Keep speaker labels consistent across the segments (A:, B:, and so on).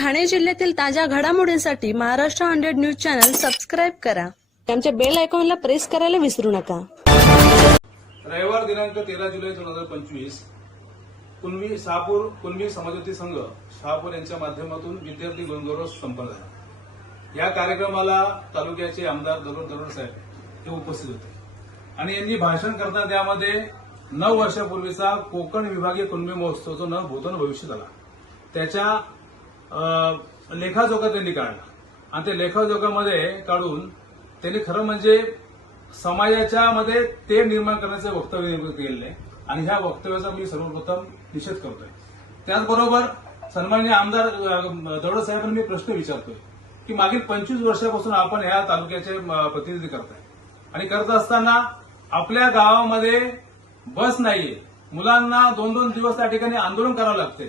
A: ठाणे जिल्ह्यातील ताज्या घडामोडींसाठी Maharashtra hundred news channel subscribe करा. आमच्या बेल आयकॉनला प्रेस करायला विसरू नका.
B: रविवार दिनांक तेरा जुलै दोन हजार पंचवीस कुणबी शहापूर कुणबी समाजवादी संघ शहापूर यांच्या माध्यमातून विद्यार्थी गुणगौरव संपन्न झाला. या कार्यक्रमाला तालुक्याचे आमदार दरोड दरोड साहेब हे उपस्थित होते. आणि यांनी भाषण करताना त्यामध्ये नऊ वर्षापूर्वीचा कोकण विभागीय कुणबी महोत्सव न भूतन भविष्य झाला. त्याच्या लेखाजोखा त्यांनी काढला आणि त्या लेखाजोखामध्ये काढून त्यांनी खरं म्हणजे समाजाच्या मध्ये ते निर्माण करण्याचं वक्तव्य केलेलं आहे. आणि ह्या वक्तव्याचा मी सर्वप्रथम निषेध करतोय. त्याचबरोबर सन्मान्य आमदार दौड साहेबांना मी प्रश्न विचारतोय की मागील पंचवीस वर्षापासून आपण ह्या तालुक्याचे प्रतिनिधी करताय. आणि करत असताना आपल्या गावामध्ये बस नाहीये. मुलांना दोन दोन दिवस त्या ठिकाणी आंदोलन करावं लागते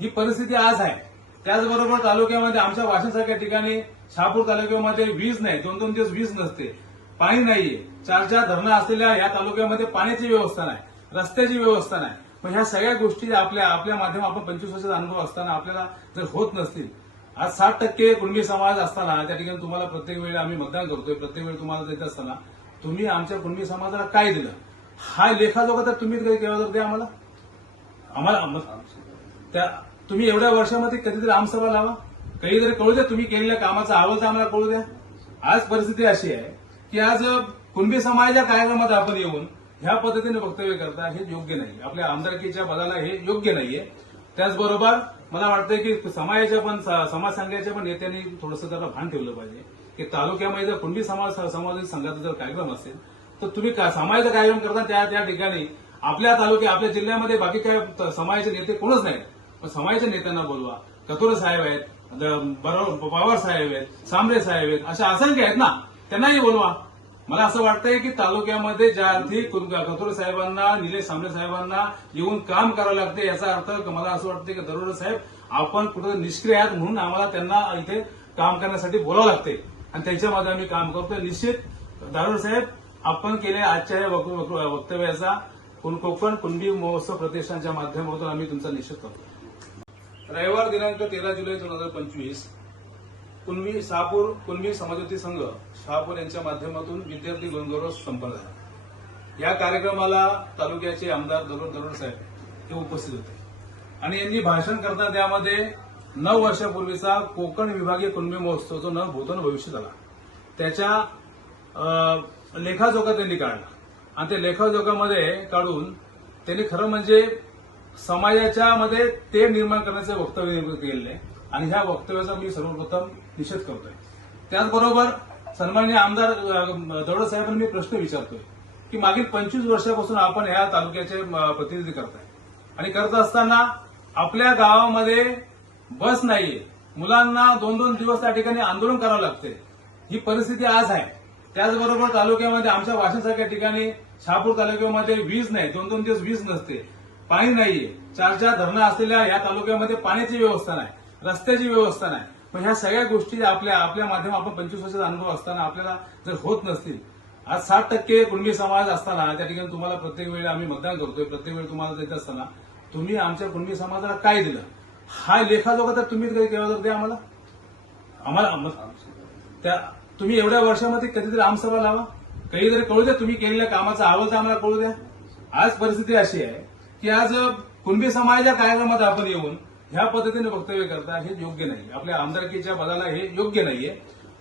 B: ही परिस्थिती आज आहे. त्याचबरोबर तालुक्यामध्ये आमच्या वाशिमसारख्या ठिकाणी शहापूर तालुक्यामध्ये वीज नाही दोन दोन दिवस वीज नसते. पाणी नाहीये. चार चार धरणं असलेल्या या तालुक्यामध्ये पाण्याची व्यवस्था नाही रस्त्याची व्यवस्था नाही. मग ह्या सगळ्या गोष्टी आपल्या आपल्या माध्यम आपण पंचवीस वर्षाचा अनुभव असताना आपल्याला जर होत नसतील आज साठ टक्के कुणबी समाज असताना त्या ठिकाणी तुम्हाला प्रत्येक वेळी आम्ही मतदान करतोय प्रत्येक वेळी तुम्हाला देत असताना तुम्ही आमच्या कुणबी समाजाला काय दिलं? हा लेखाजोखा तर तुम्हीच केला जर द्या आम्हाला आम्हाला त्या तुम्ही एवढ्या वर्षामध्ये कधीतरी आमसभा लावा. कधीतरी कळू द्या तुम्ही केलेल्या कामाचा अहवाल आम्हाला कळू द्या. आज परिस्थिती अशी आहे की आज कुणबी समाजाच्या कार्यक्रमात आपण येऊन ह्या पद्धतीने वक्तव्य करता हे योग्य नाही आपल्या आमदारकीच्या पदाला हे योग्य नाहीये. त्याचबरोबर मला वाटतं की समाजाच्या पण समाज संघाच्या पण नेत्यांनी थोडंसं त्याला भान ठेवलं पाहिजे. की तालुक्यामध्ये जर कुणबी समाज समाज संघाचा जर कार्यक्रम असेल तर तुम्ही का- समाजाचा कार्यक्रम करता त्या त्या ठिकाणी. आपल्या तालुक्या आपल्या जिल्ह्यामध्ये बाकी काय समाजाचे नेते कोणच नाहीत. पण समाजाच्या नेत्यांना बोलवा. कतोरे साहेब आहेत पवार साहेब आहेत सांबरे साहेब आहेत अशा असंख्य आहेत ना त्यांनाही बोलवा. मला असं वाटतंय की तालुक्यामध्ये ज्या अर्थी कतोरे साहेबांना निलेश सांबरे साहेबांना येऊन काम करावं लागते याचा अर्थ मला असं वाटतं की दरोडे साहेब आपण कुठं निष्क्रिय आहात म्हणून आम्हाला त्यांना इथे काम करण्यासाठी बोलावं लागते. आणि त्यांच्यामध्ये आम्ही काम करतोय. निश्चित दारोडे साहेब आपण केलेल्या आजच्या या वक्तव्याचा कोकण कुणबी महोत्सव प्रतिष्ठानच्या माध्यमातून आम्ही तुमचा निषेध करतो. रविवार दिनांक तेरा जुलै दोन हजार पंचवीस कुणवी शहापूर कुणवी समाजवादी संघ शहापूर यांच्या माध्यमातून विद्यार्थी गुणगौरव संपन्न झाला. या कार्यक्रमाला तालुक्याचे आमदार दरोड दरोड साहेब हे उपस्थित होते. आणि यांनी भाषण करताना त्यामध्ये नऊ वर्षापूर्वीचा कोकण विभागीय कुणबी महोत्सव न भूतन भविष्य झाला. त्याच्या लेखाजोखा त्यांनी काढला. आणि त्या लेखाजोखामध्ये काढून त्यांनी खरं म्हणजे समाजाच्या मध्ये ते निर्माण करण्याचं वक्तव्य केलेलं आहे. आणि ह्या वक्तव्याचा मी सर्वप्रथम निषेध करतोय. त्याचबरोबर सन्माननीय आमदार दौड साहेबांना मी प्रश्न विचारतोय की मागील पंचवीस वर्षापासून आपण ह्या तालुक्याचे प्रतिनिधी करताय. आणि करत असताना आपल्या गावामध्ये बस नाहीये. मुलांना दोन दोन दिवस त्या ठिकाणी आंदोलन करावं लागते ही परिस्थिती आज आहे. त्याचबरोबर तालुक्यामध्ये आमच्या वाशिमसारख्या ठिकाणी शहापूर तालुक्यामध्ये वीज नाही. दोन दोन दिवस वीज नसते. पाणी नाहीये. चार चार धरणं असलेल्या या तालुक्यामध्ये पाण्याची व्यवस्था नाही रस्त्याची व्यवस्था नाही. पण ह्या सगळ्या गोष्टी आपल्या आपल्या माध्यम आपण पंचवीस वर्षाचा अनुभव असताना आपल्याला जर होत नसतील आज साठ टक्के कुणबी समाज असताना त्या ठिकाणी तुम्हाला प्रत्येक वेळी आम्ही मतदान करतोय प्रत्येक वेळी तुम्हाला देत असताना तुम्ही आमच्या कुणबी समाजाला काय दिलं? हा लेखाजोखा तर तुम्हीच काही केला तर द्या आम्हाला? आम्हाला त्या तुम्ही एवढ्या वर्षामध्ये कधीतरी आमसभा लावा. कधीतरी कळू द्या तुम्ही केलेल्या कामाचा अहवाल तर आम्हाला कळू द्या. आज परिस्थिती अशी आहे की आज कुणबी समाजाच्या कार्यक्रमात आपण येऊन ह्या पद्धतीने वक्तव्य करता हे योग्य नाही आपल्या आमदारकीच्या पदाला हे योग्य नाहीये.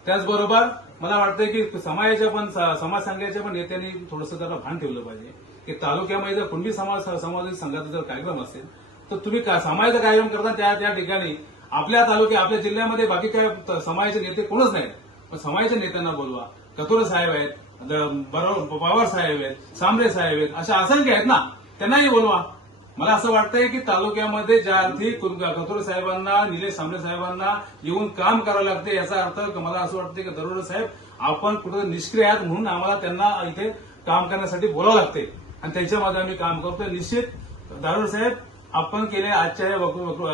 B: त्याचबरोबर मला वाटतंय की समाजाच्या पण समाज संघाच्या पण नेत्यांनी थोडंसं त्याला भान ठेवलं पाहिजे. की तालुक्यामध्ये जर कुणबी समाज समाज संघाचा जर कार्यक्रम असेल तर तुम्ही समाजाचा कार्यक्रम करता त्या त्या ठिकाणी? आपल्या तालुक्या आपल्या जिल्ह्यामध्ये बाकी काय समाजाचे नेते कोणच नाहीत. पण समाजाच्या नेत्यांना बोलवा. कतोरे साहेब आहेत पवार साहेब आहेत सांबरे साहेब आहेत अशा असंख्य आहेत ना. त्यांनाही बोलवा. मला असं वाटतंय की तालुक्यामध्ये ज्या अर्थी कथोरे साहेबांना निलेश सामने साहेबांना येऊन काम करावं लागते याचा अर्थ मला असं वाटतं की दरोडे साहेब आपण कुठं निष्क्रिय आहात म्हणून आम्हाला त्यांना इथे काम करण्यासाठी बोलावं लागते. आणि त्यांच्यामध्ये आम्ही काम करतोय. निश्चित दारोडे साहेब आपण केलेल्या आजच्या या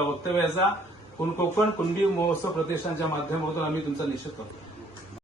B: वक्तव्याचा कोकण कुणबी महोत्सव प्रतिष्ठानच्या माध्यमातून आम्ही तुमचा निषेध करतो.